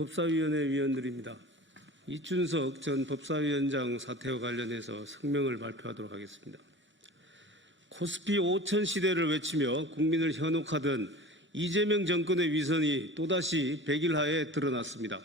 법사위원회 위원들입니다. 이춘석 전 법사위원장 사태와 관련해서 성명을 발표하도록 하겠습니다. 코스피 5천 시대를 외치며 국민을 현혹하던 이재명 정권의 위선이 또다시 백일하에 드러났습니다.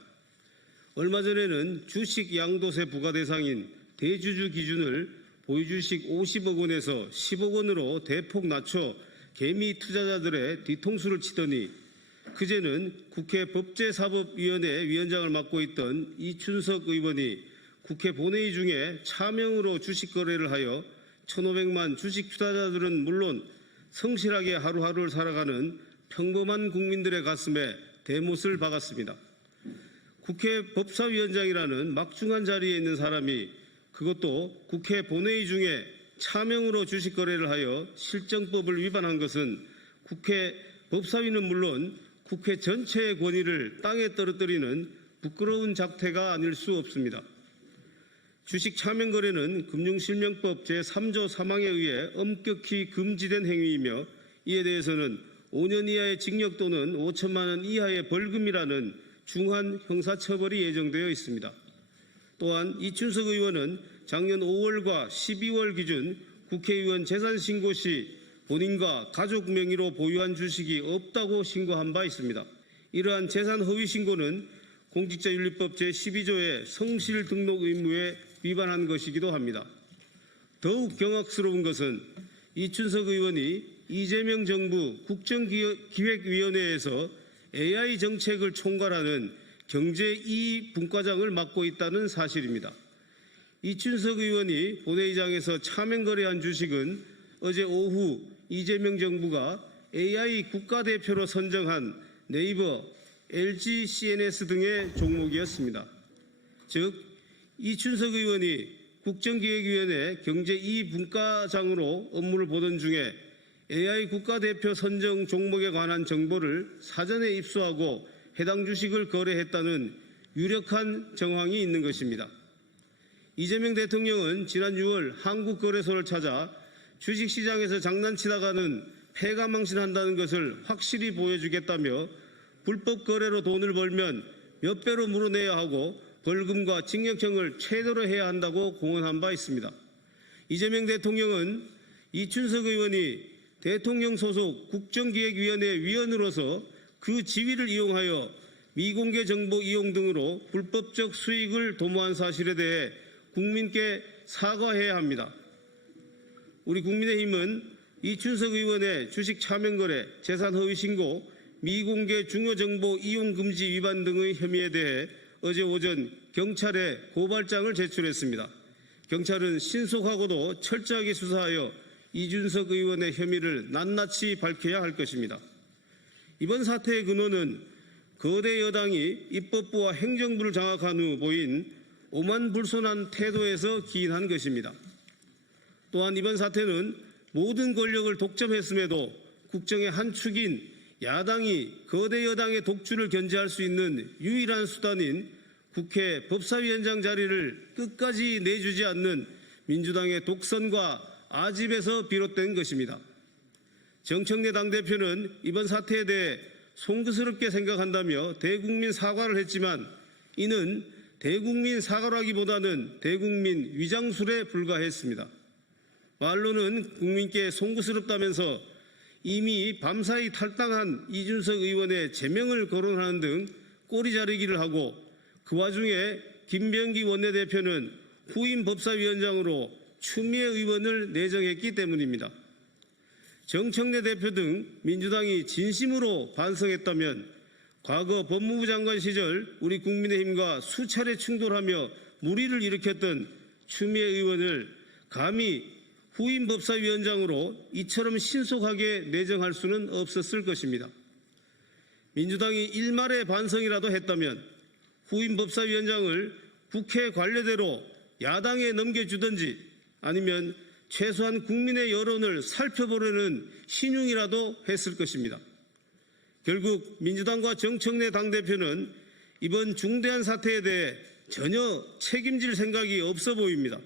얼마 전에는 주식 양도세 부과 대상인 대주주 기준을 보유주식 50억 원에서 10억 원으로 대폭 낮춰 개미 투자자들의 뒤통수를 치더니 그제는 국회 법제사법위원회 위원장을 맡고 있던 이춘석 의원이 국회 본회의 중에 차명으로 주식 거래를 하여 1,500만 주식 투자자들은 물론 성실하게 하루하루를 살아가는 평범한 국민들의 가슴에 대못을 박았습니다. 국회 법사위원장이라는 막중한 자리에 있는 사람이 그것도 국회 본회의 중에 차명으로 주식 거래를 하여 실정법을 위반한 것은 국회 법사위는 물론 국회 전체의 권위를 땅에 떨어뜨리는 부끄러운 작태가 아닐 수 없습니다. 주식 차명 거래는 금융실명법 제3조 3항에 의해 엄격히 금지된 행위이며 이에 대해서는 5년 이하의 징역 또는 5천만 원 이하의 벌금이라는 중한 형사처벌이 예정되어 있습니다. 또한 이춘석 의원은 작년 5월과 12월 기준 국회의원 재산신고 시 본인과 가족 명의로 보유한 주식이 없다고 신고한 바 있습니다. 이러한 재산 허위 신고는 공직자윤리법 제12조의 성실 등록 의무에 위반한 것이기도 합니다. 더욱 경악스러운 것은 이춘석 의원이 이재명 정부 국정기획위원회에서 AI 정책을 총괄하는 경제이익분과장을 맡고 있다는 사실입니다. 이춘석 의원이 본회의장에서 차명 거래한 주식은 어제 오후 이재명 정부가 AI 국가대표로 선정한 네이버, LG, CNS 등의 종목이었습니다. 즉 이춘석 의원이 국정기획위원회 경제이익분과장으로 업무를 보던 중에 AI 국가대표 선정 종목에 관한 정보를 사전에 입수하고 해당 주식을 거래했다는 유력한 정황이 있는 것입니다. 이재명 대통령은 지난 6월 한국거래소를 찾아 주식시장에서 장난치다가는 패가망신한다는 것을 확실히 보여주겠다며 불법 거래로 돈을 벌면 몇 배로 물어내야 하고 벌금과 징역형을 최대로 해야 한다고 공언한 바 있습니다. 이재명 대통령은 이춘석 의원이 대통령 소속 국정기획위원회 위원으로서 그 지위를 이용하여 미공개 정보 이용 등으로 불법적 수익을 도모한 사실에 대해 국민께 사과해야 합니다. 우리 국민의힘은 이춘석 의원의 주식 차명 거래, 재산 허위 신고, 미공개 중요 정보 이용 금지 위반 등의 혐의에 대해 어제 오전 경찰에 고발장을 제출했습니다. 경찰은 신속하고도 철저하게 수사하여 이춘석 의원의 혐의를 낱낱이 밝혀야 할 것입니다. 이번 사태의 근원은 거대 여당이 입법부와 행정부를 장악한 후 보인 오만불손한 태도에서 기인한 것입니다. 또한 이번 사태는 모든 권력을 독점했음에도 국정의 한 축인 야당이 거대 여당의 독주를 견제할 수 있는 유일한 수단인 국회 법사위원장 자리를 끝까지 내주지 않는 민주당의 독선과 아집에서 비롯된 것입니다. 정청래 당대표는 이번 사태에 대해 송구스럽게 생각한다며 대국민 사과를 했지만 이는 대국민 사과라기보다는 대국민 위장술에 불과했습니다. 말로는 국민께 송구스럽다면서 이미 밤사이 탈당한 이춘석 의원의 제명을 거론하는 등 꼬리 자르기를 하고 그 와중에 김병기 원내대표는 후임 법사위원장으로 추미애 의원을 내정했기 때문입니다. 정청래 대표 등 민주당이 진심으로 반성했다면 과거 법무부 장관 시절 우리 국민의힘과 수차례 충돌하며 물의를 일으켰던 추미애 의원을 감히 후임 법사위원장으로 이처럼 신속하게 내정할 수는 없었을 것입니다. 민주당이 일말의 반성이라도 했다면 후임 법사위원장을 국회 관례대로 야당에 넘겨주든지 아니면 최소한 국민의 여론을 살펴보려는 신용이라도 했을 것입니다. 결국 민주당과 정청래 당대표는 이번 중대한 사태에 대해 전혀 책임질 생각이 없어 보입니다.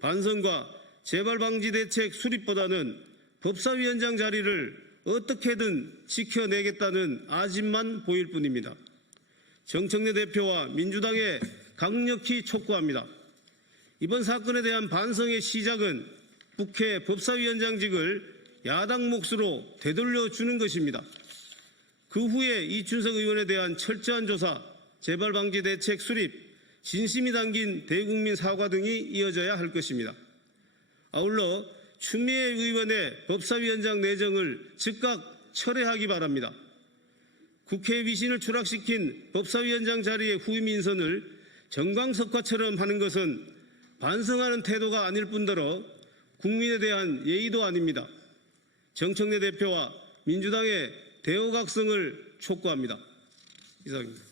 반성과 재발방지 대책 수립보다는 법사위원장 자리를 어떻게든 지켜내겠다는 아집만 보일 뿐입니다. 정청래 대표와 민주당에 강력히 촉구합니다. 이번 사건에 대한 반성의 시작은 국회 법사위원장직을 야당 몫으로 되돌려주는 것입니다. 그 후에 이춘석 의원에 대한 철저한 조사, 재발 방지 대책 수립, 진심이 담긴 대국민 사과 등이 이어져야 할 것입니다. 아울러 추미애 의원의 법사위원장 내정을 즉각 철회하기 바랍니다. 국회 위신을 추락시킨 법사위원장 자리의 후임 인선을 정광석화처럼 하는 것은 반성하는 태도가 아닐 뿐더러 국민에 대한 예의도 아닙니다. 정청래 대표와 민주당의 대오각성을 촉구합니다. 이상입니다.